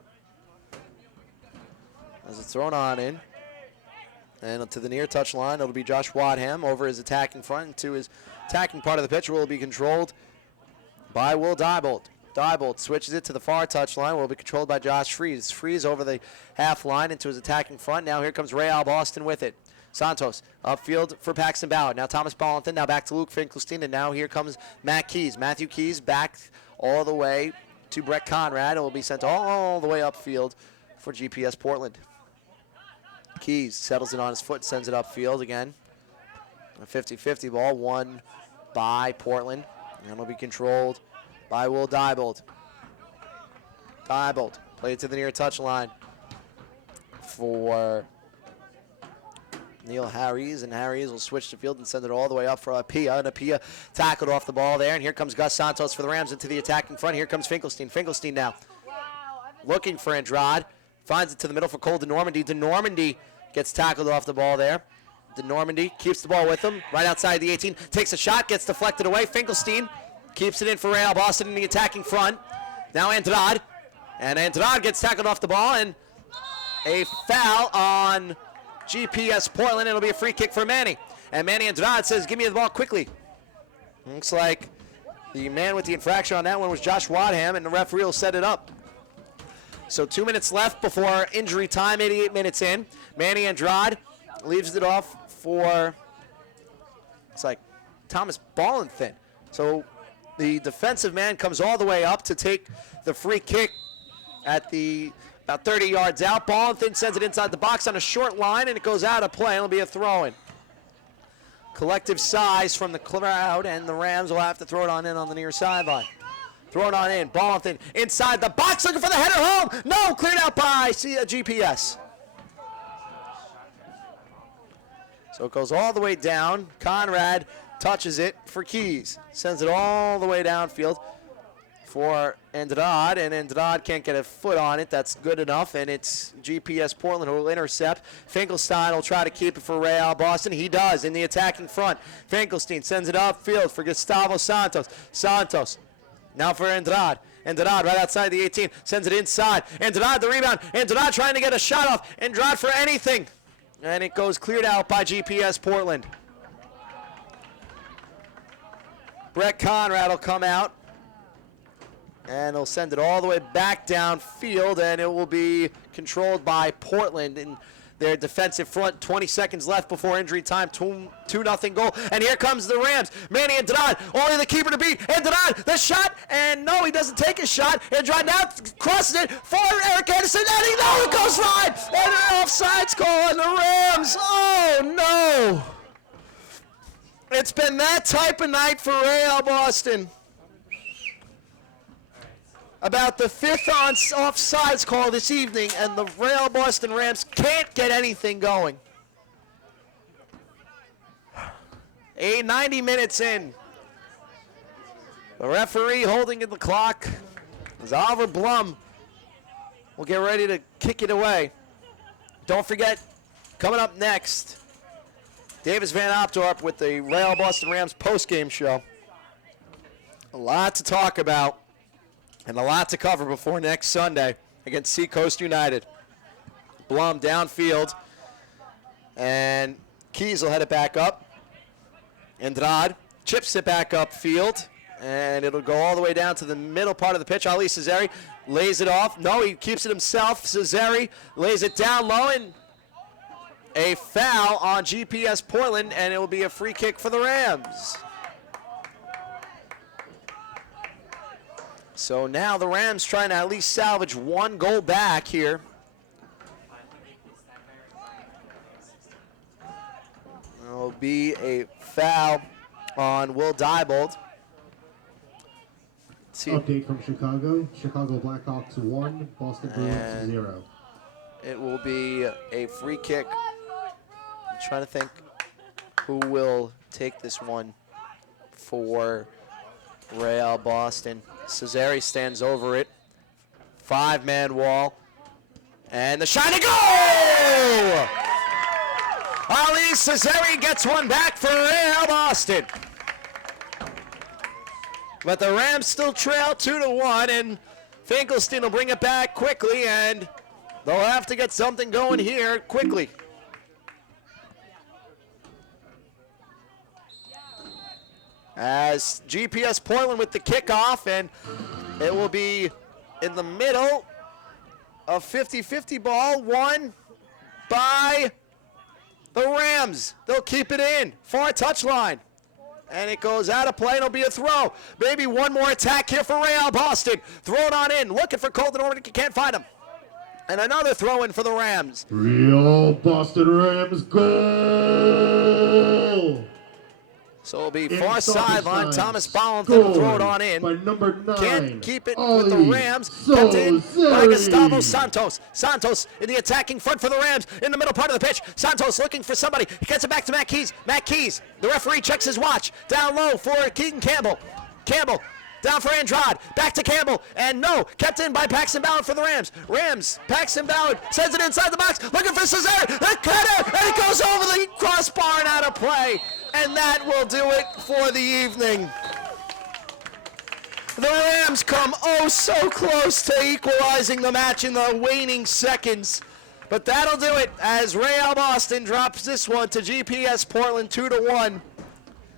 As it's thrown on in. And to the near touch line, it'll be Josh Wadham over his attacking front. And to his attacking part of the pitch will be controlled by Will Diebold. Diebold switches it to the far touch line. Will be controlled by Josh Freeze. Freeze over the half line into his attacking front. Now here comes Real Boston with it. Santos upfield for Paxton Ballard. Now Thomas Ballantyne. Now back to Luke Finkelstein. And now here comes Matt Keys. Matthew Keys back all the way to Brett Conrad. It will be sent all the way upfield for GPS Portland. Keys settles it on his foot, sends it upfield again. A 50-50 ball won by Portland. And it'll be controlled by Will Diebold. Diebold played to the near touch line for Neil Harries, and Harries will switch the field and send it all the way up for Apia, and Apia tackled off the ball there, and here comes Gus Santos for the Rams into the attacking front. Here comes Finkelstein. Finkelstein now looking for Andrade. Finds it to the middle for Cole DeNormandy. DeNormandy gets tackled off the ball there. DeNormandy keeps the ball with him, right outside the 18. Takes a shot, gets deflected away. Finkelstein keeps it in for Real Boston in the attacking front. Now Andrade. And Andrade gets tackled off the ball, and a foul on GPS Portland. It'll be a free kick for Manny. And Manny Andrade says, give me the ball quickly. Looks like the man with the infraction on that one was Josh Wadham, and the referee will set it up. So 2 minutes left before injury time, 88 minutes in. Manny Andrade leaves it off for, it's like Thomas Ballenthin. So the defensive man comes all the way up to take the free kick at the about 30 yards out. Ballenthin sends it inside the box on a short line, and it goes out of play. It'll be a throw-in. Collective size from the crowd, and the Rams will have to throw it on in on the near sideline. Throw it on in. Ballenthin inside the box, looking for the header home. No, cleared out by GPS. So it goes all the way down. Conrad touches it for Keys. Sends it all the way downfield for Andrade, and Andrade can't get a foot on it. That's good enough, and it's GPS Portland who will intercept. Finkelstein will try to keep it for Real Boston. He does in the attacking front. Finkelstein sends it upfield for Gustavo Santos. Santos now for Andrade. Andrade right outside the 18, sends it inside. Andrade the rebound. Andrade trying to get a shot off. Andrade for anything. And it goes cleared out by GPS Portland. Brett Conrad will come out. And he'll send it all the way back downfield, and it will be controlled by Portland in their defensive front. 20 seconds left before injury time. 2-0 goal. And here comes the Rams. Manny Andrade, only the keeper to beat. Andrade, the shot, and no, he doesn't take a shot. Andrade now crosses it for Eric Anderson, and it goes wide. And an offsides call on the Rams. Oh, no. It's been that type of night for Real Boston. About the fifth offsides call this evening, and the Real Boston Rams can't get anything going. 90 minutes in. The referee holding in the clock is Oliver Blum. We'll get ready to kick it away. Don't forget, coming up next, Davis Van Opdorp with the Real Boston Rams postgame show. A lot to talk about. And a lot to cover before next Sunday against Seacoast United. Blum downfield. And Keys will head it back up. Andrade chips it back upfield. And it'll go all the way down to the middle part of the pitch. Ali Cesare lays it off. No, he keeps it himself. Cesare lays it down low. And a foul on GPS Portland. And it will be a free kick for the Rams. So now the Rams trying to at least salvage one goal back here. There'll be a foul on Will Diebold. Update from Chicago. Chicago Blackhawks 1, Boston Bruins 0. It will be a free kick. I'm trying to think who will take this one for Real Boston. Cesare stands over it. 5-man wall. And the shot to goal! Ali Cesare gets one back for Real Boston. But the Rams still trail 2-1, and Finkelstein will bring it back quickly, and they'll have to get something going here quickly. As GPS Portland with the kickoff, and it will be in the middle of 50-50 ball, won by the Rams. They'll keep it in, far touchline. And it goes out of play, and it'll be a throw. Maybe one more attack here for Real Boston. Throw it on in, looking for Colton Orman, can't find him. And another throw in for the Rams. Real Boston Rams goal! So it'll be In far sideline. time. Thomas Ballenthin will throw it on in. By number 9. Can't keep it Ali with the Rams. Kept in by Cesare. Gustavo Santos. Santos in the attacking front for the Rams in the middle part of the pitch. Santos looking for somebody. He gets it back to Matt Keys. Matt Keys, the referee checks his watch. Down low for Keegan Campbell. Campbell Down for Andrade. Back to Campbell. And no, kept in by Paxton Ballard for the Rams. Paxton Ballard sends it inside the box. Looking for Cesare. The cutter. And it goes over the crossbar and out of play. And that will do it for the evening. The Rams come oh so close to equalizing the match in the waning seconds. But that'll do it as Real Boston drops this one to GPS Portland 2-1.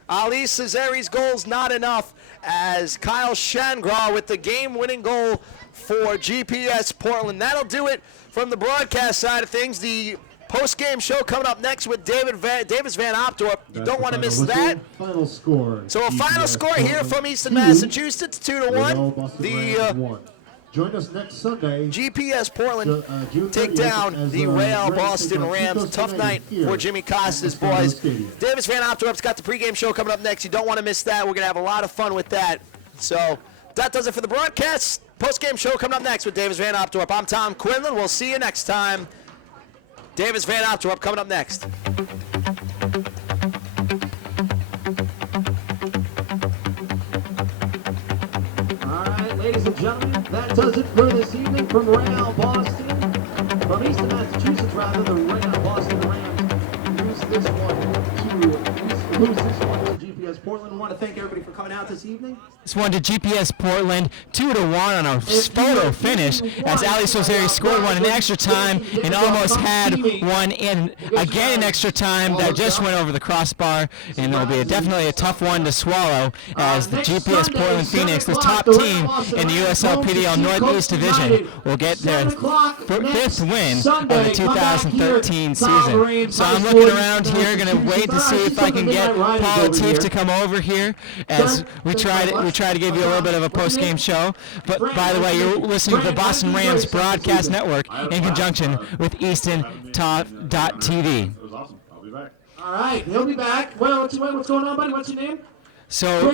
Ali Cesare's goal's not enough as Kyle Shangraw with the game-winning goal for GPS Portland. That'll do it from the broadcast side of things. The post-game show coming up next with Davis Van Opdorp. You don't want to miss that. Final score. So a final GPS score here Portland from Easton, 2, Massachusetts, 2-1. Real Boston Rams 1. Join us next Sunday. GPS Portland June take 30th down as, the Real Rams Boston take on Rams. A Seacoast tough United night here for Jimmy at Costas' Moscato boys. Stadium. Davis Van Opdorp's got the pregame show coming up next. You don't want to miss that. We're going to have a lot of fun with that. So that does it for the broadcast. Post-game show coming up next with Davis Van Opdorp. I'm Tom Quinlan. We'll see you next time. Davis Van Opdorp coming up next. Ladies and gentlemen, that does it for this evening from Real Boston. From Easton, Massachusetts, rather, the Real Boston Rams lose this one to GPS Portland. I want to thank everybody for coming out this evening. This one to GPS Portland, 2-1 on a photo finish as Ali Cesare scored one in extra time and almost had one in again in extra time that just went over the crossbar, and it'll be definitely a tough one to swallow as the GPS Portland Phoenix, the top team in the USLPDL Northeast Division, will get their fifth win of the 2013 season. So I'm looking around here, going to wait to see if I can get Paul Latif to come over here as we try to give you a little bit of a post-game show. But by the way, you're listening to the Boston Rams Broadcast Network in conjunction with EastonTalk.tv. It was awesome. I'll be back. All right, he'll be back. Well, what's going on, buddy? What's your name? So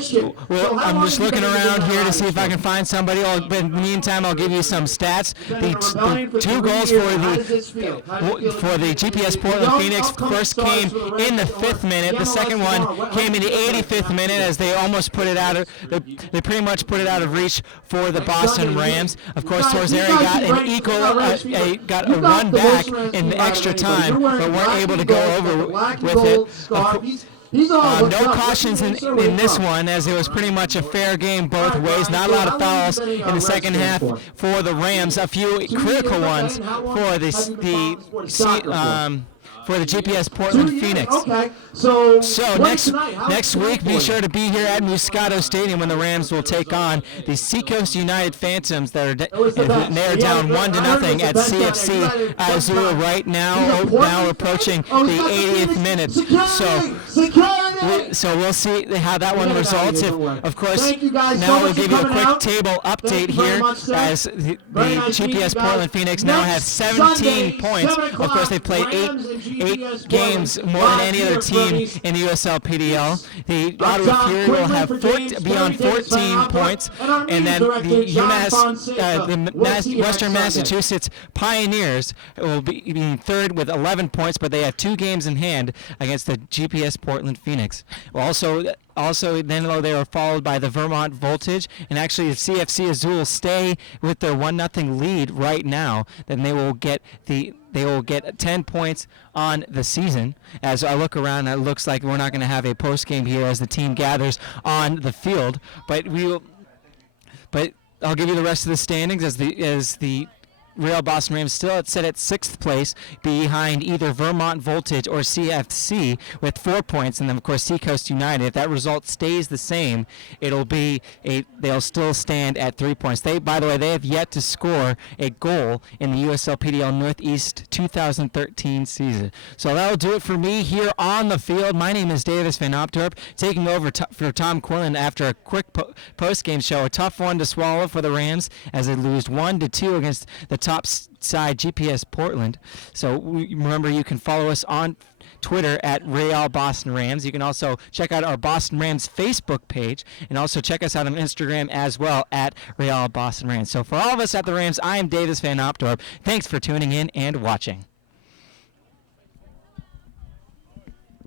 I'm just looking around here to see if I can find somebody. But in the meantime, I'll give you some stats. The two goals for the GPS Portland Phoenix first came in the 5th minute. The second one came in the 85th minute as they almost put it out of they pretty much put it out of reach for the Boston Rams. Of course, Torzeri got a run back in the extra time, but weren't able to go over with it. No cautions in this one, as it was pretty much a fair game both ways. Not a lot of fouls in the second half for the Rams. A few critical ones for the GPS Portland Phoenix. Okay, so next week, be sure to be here at Moscato Stadium when the Rams will take on the Seacoast United Phantoms that are down 1-0 at CFC Azul right now approaching the 80th minute. So we'll see how that one results. Of course, now we'll give you a quick table update here as the GPS Portland Phoenix now has 17 points. Of course, they played 8 games more than any other team in the USLPDL. The Ottawa Fury will be on 14 points, and then the Western Massachusetts Pioneers will be in third with 11 points, but they have 2 games in hand against the GPS Portland Phoenix. Also, then they were followed by the Vermont Voltage, and actually if CFC Azul stay with their 1-0 lead right now, then they will get 10 points on the season. As I look around, it looks like we're not going to have a post game here as the team gathers on the field, but I'll give you the rest of the standings as the Real Boston Rams still set at 6th place behind either Vermont Voltage or CFC with 4 points, and then of course Seacoast United. If that result stays the same, they'll still stand at 3 points. By the way, they have yet to score a goal in the USLPDL Northeast 2013 season. So that'll do it for me here on the field. My name is Davis Van Opdorp, taking over for Tom Quinlan after a quick post-game show. A tough one to swallow for the Rams as they lose 1-2 against the top side GPS Portland. So remember, you can follow us on Twitter at Real Boston Rams. You can also check out our Boston Rams Facebook page, and also check us out on Instagram as well at Real Boston Rams. So for all of us at the Rams, I am Davis Van Opdorp. Thanks for tuning in and watching.